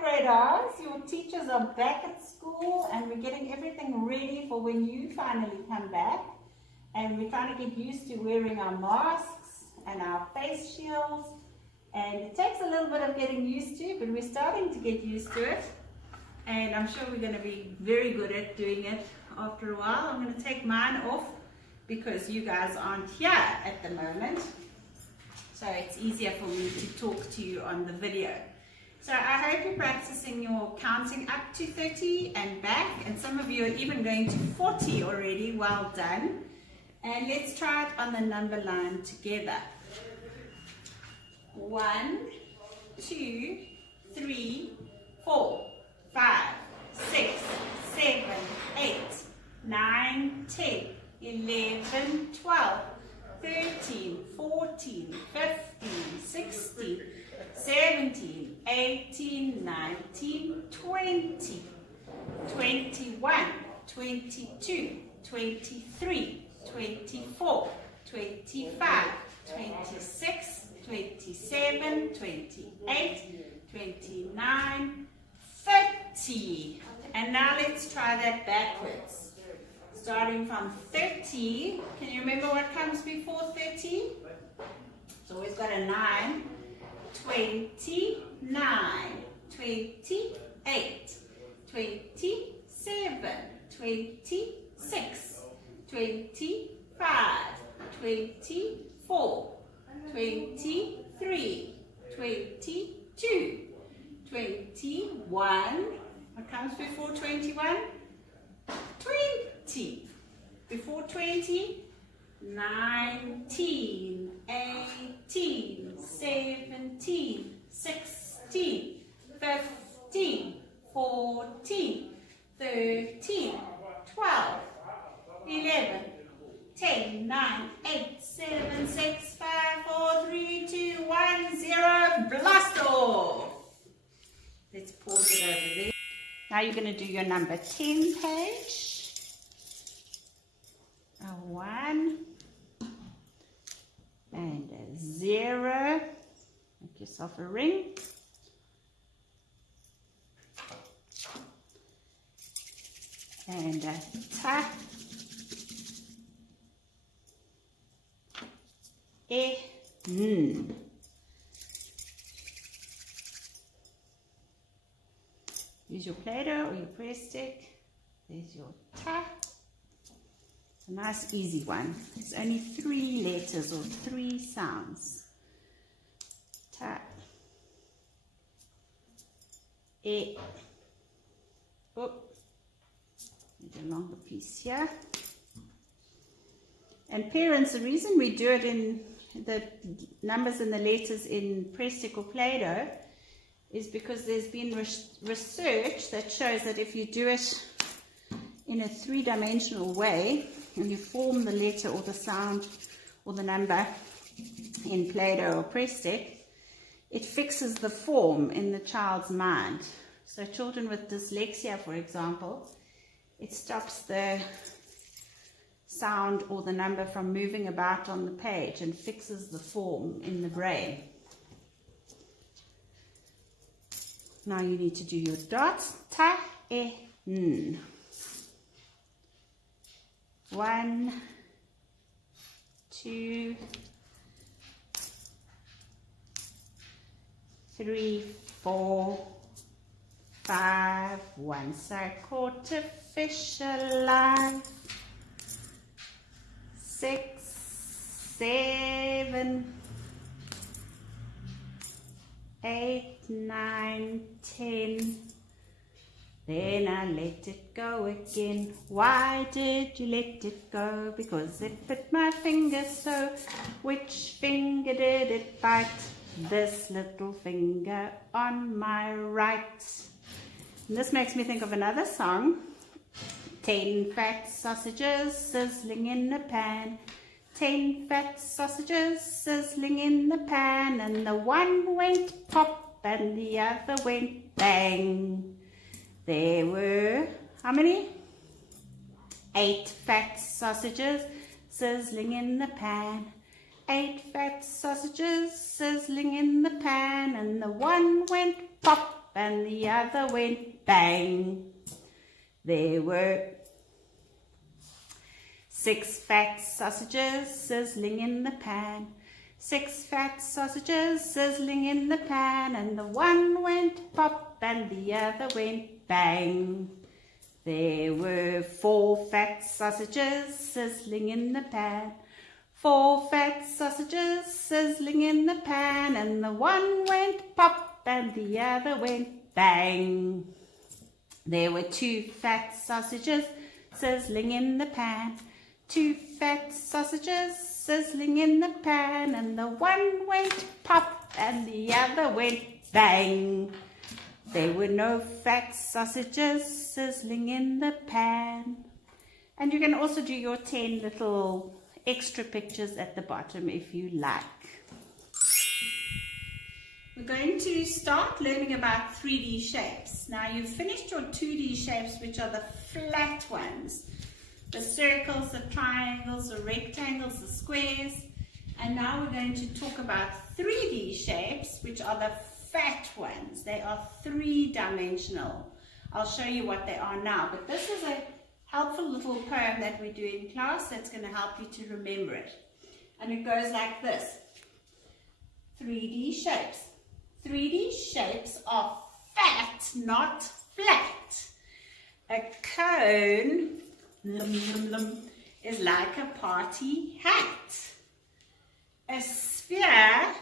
graders, your teachers are back at school and we're getting everything ready for when you finally come back. And we're trying to get used to wearing our masks and our face shields. And it takes a little bit of getting used to, but we're starting to get used to it. And I'm sure we're going to be very good at doing it after a while. I'm going to take mine off because you guys aren't here at the moment. So it's easier for me to talk to you on the video. So I hope you're practicing your counting up to 30 and back, and some of you are even going to 40 already. Well done. And let's try it on the number line together. 1, 2, 3, 4, 5, 6, 7, 8, 9, 10, 11, 12, 13, 14, 15, 16, 17, 18, 19, 20, 21, 22, 23, 24, 25, 26, 27, 28, 29, 30. And now let's try that backwards. Starting from 30. Can you remember what comes before 30? It's always got a 9. 29, 28, 27, 26, 25, 24, 23, 22, 21. What comes before 21? 20. Before 20? 19, 18, 17, 16, 15, 14, 13, 12, 11, 10, 9, 8, 7, 6, 5, 4, 3, 2, 1, 0, blast off! Let's pause it over there. Now you're going to do your number 10 page. A 1 and a 0. Make yourself a ring. And a ta. E n. Use your Play-Doh or your press stick. There's your ta. A nice easy one. It's only 3 letters or 3 sounds. Ta. E. Oh. Need a longer piece here. And parents, the reason we do it in the numbers and the letters in press stick or Play-Doh is because there's been research that shows that if you do it in a 3-dimensional way, and you form the letter or the sound or the number in Play-Doh or press stick, it fixes the form in the child's mind. So children with dyslexia, for example, it stops the sound or the number from moving about on the page and fixes the form in the brain. Now you need to do your dots. Ta, e, n. 1, 2, 3, 4, 5. Once I caught a fish alive. 6, 7, 8, 9, 10. Then I let it go again. Why did you let it go? Because it bit my finger so. Which finger did it bite? This little finger on my right. And this makes me think of another song. 10 fat sausages sizzling in the pan. 10 fat sausages sizzling in the pan. And the one went pop and the other went bang. There were, how many? 8 fat sausages sizzling in the pan. 8 fat sausages sizzling in the pan. And the one went pop and the other went bang. There were 6 fat sausages sizzling in the pan. 6 fat sausages sizzling in the pan, and the one went pop and the other went bang. There were 4 fat sausages sizzling in the pan. 4 fat sausages sizzling in the pan, and the one went pop and the other went bang. There were 2 fat sausages sizzling in the pan. 2 fat sausages sizzling in the pan, and the one went pop and the other went bang. There were no fat sausages sizzling in the pan. And you can also do your 10 little extra pictures at the bottom if you like. We're going to start learning about 3D shapes. Now you've finished your 2D shapes, which are the flat ones. The circles, the triangles, the rectangles, the squares. And now we're going to talk about 3D shapes, which are the fat ones. They are 3-dimensional. I'll show you what they are now, but this is a helpful little poem that we do in class that's going to help you to remember it. And it goes like this. 3D shapes. 3D shapes are fat, not flat. A cone is like a party hat. A sphere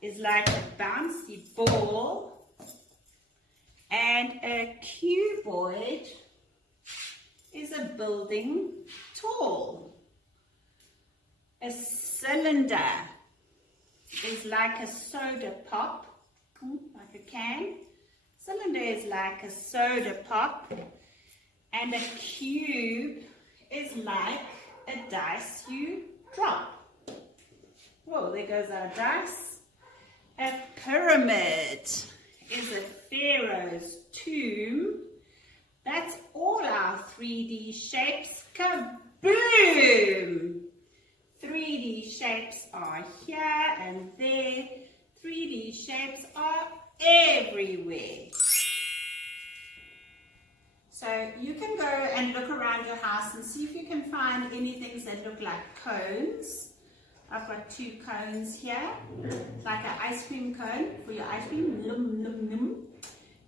is like a bouncy ball, and a cuboid is a building tall. A cylinder is like a soda pop, like a can. Cylinder is like a soda pop, and a cube is like a dice you drop. Whoa, there goes our dice. A pyramid is a pharaoh's tomb. That's all our 3D shapes. Kaboom! 3D shapes are here and there. 3D shapes are everywhere. So you can go and look around your house and see if you can find any things that look like cones. I've got 2 cones here, like an ice cream cone for your ice cream.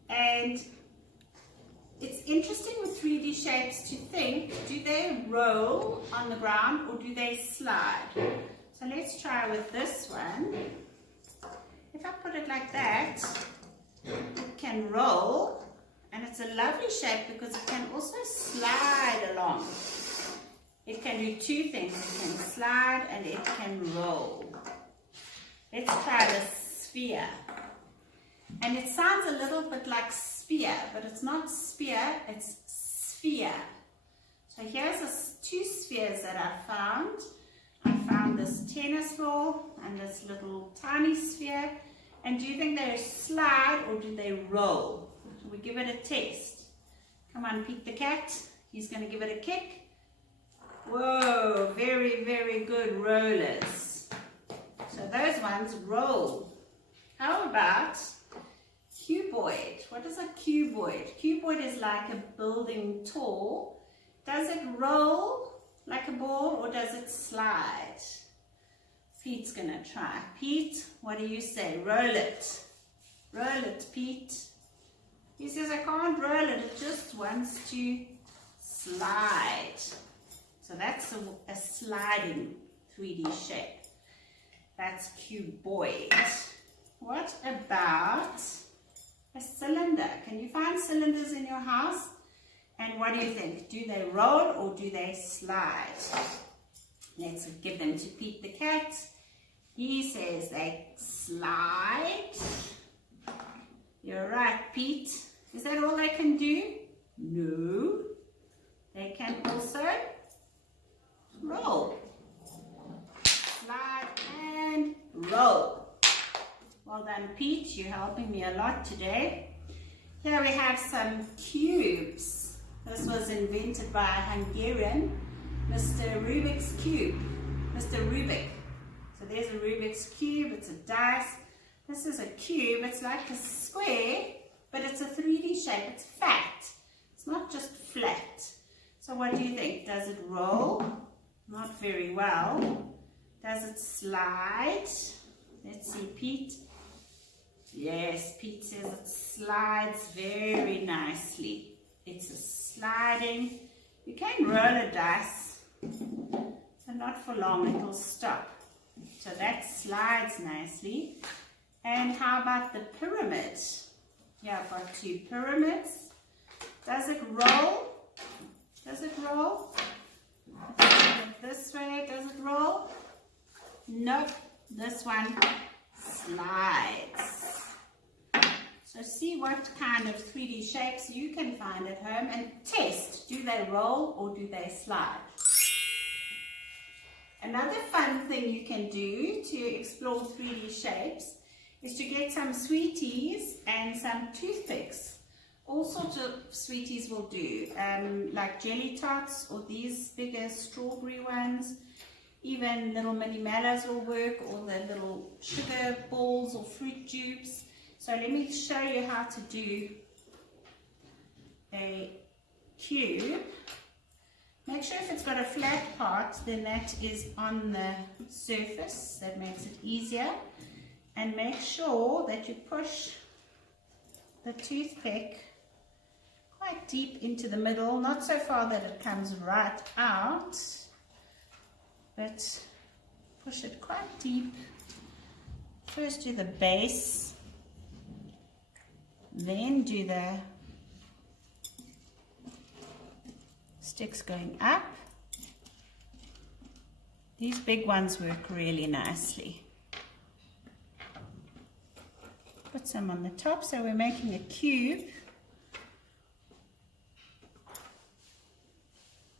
And it's interesting with 3D shapes to think, do they roll on the ground or do they slide? So let's try with this one. If I put it like that, it can roll, and it's a lovely shape because it can also slide along. It can do 2 things. It can slide and it can roll. Let's try the sphere. And it sounds a little bit like spear, but it's not spear, it's sphere. So here's 2 spheres that I found. I found this tennis ball and this little tiny sphere. And do you think they slide or do they roll? So we give it a test. Come on, Pete the cat. He's going to give it a kick. Whoa, very, very good rollers. So those ones roll. How about cuboid? What is a cuboid? Cuboid is like a building tall. Does it roll like a ball or does it slide? Pete's going to try. Pete, what do you say? Roll it. Roll it, Pete. He says, I can't roll it. It just wants to slide. So that's a sliding 3D shape. That's cuboid. What about a cylinder? Can you find cylinders in your house? And what do you think? Do they roll or do they slide? Let's give them to Pete the cat. He says they slide. You're right, Pete. Is that all they can do? No. They can also roll. Slide and roll. Well done, Pete. You're helping me a lot today. Here we have some cubes. This was invented by a Hungarian, Mr. Rubik's Cube. Mr. Rubik. So there's a Rubik's Cube. It's a dice. This is a cube. It's like a square, but it's a 3D shape. It's fat. It's not just flat. So what do you think? Does it roll? Not very well. Does it slide? Let's see, Pete. Yes, Pete says it slides very nicely. It's a sliding. You can roll a dice, but not for long. It will stop. So that slides nicely. And how about the pyramid? Yeah, I've got 2 pyramids. Does it roll? Does it roll? Let's do it this way. Does it roll? Nope. This one slides. So see what kind of 3D shapes you can find at home and test. Do they roll or do they slide? Another fun thing you can do to explore 3D shapes is to get some sweeties and some toothpicks. All sorts of sweeties will do, like jelly tots or these bigger strawberry ones. Even little mini mallows will work, or the little sugar balls or fruit tubes. So let me show you how to do a cube. Make sure if it's got a flat part, then that is on the surface. That makes it easier. And make sure that you push the toothpick quite deep into the middle, not so far that it comes right out, but push it quite deep. First do the base, then do the sticks going up. These big ones work really nicely. Put some on the top, so we're making a cube.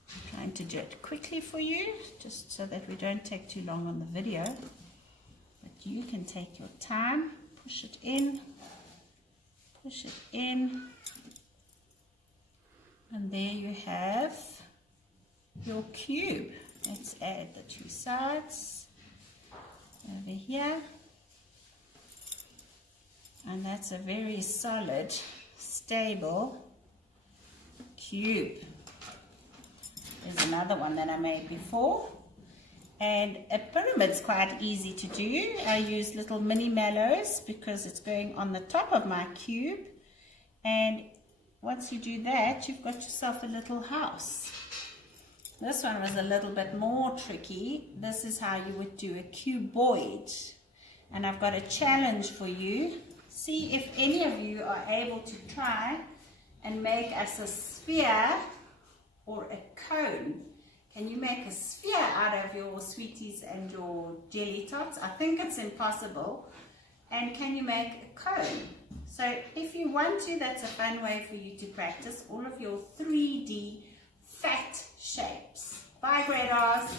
I'm trying to do it quickly for you, just so that we don't take too long on the video. But you can take your time, push it in, and there you have your cube. Let's add the 2 sides over here. And that's a very solid, stable cube. There's another one that I made before. And a pyramid's quite easy to do. I use little mini mallows because it's going on the top of my cube. And once you do that, you've got yourself a little house. This one was a little bit more tricky. This is how you would do a cuboid. And I've got a challenge for you. See if any of you are able to try and make us a sphere or a cone. Can you make a sphere out of your sweeties and your jelly tots? I think it's impossible. And can you make a cone? So if you want to, that's a fun way for you to practice all of your 3D fat shapes. Bye, Great Oz.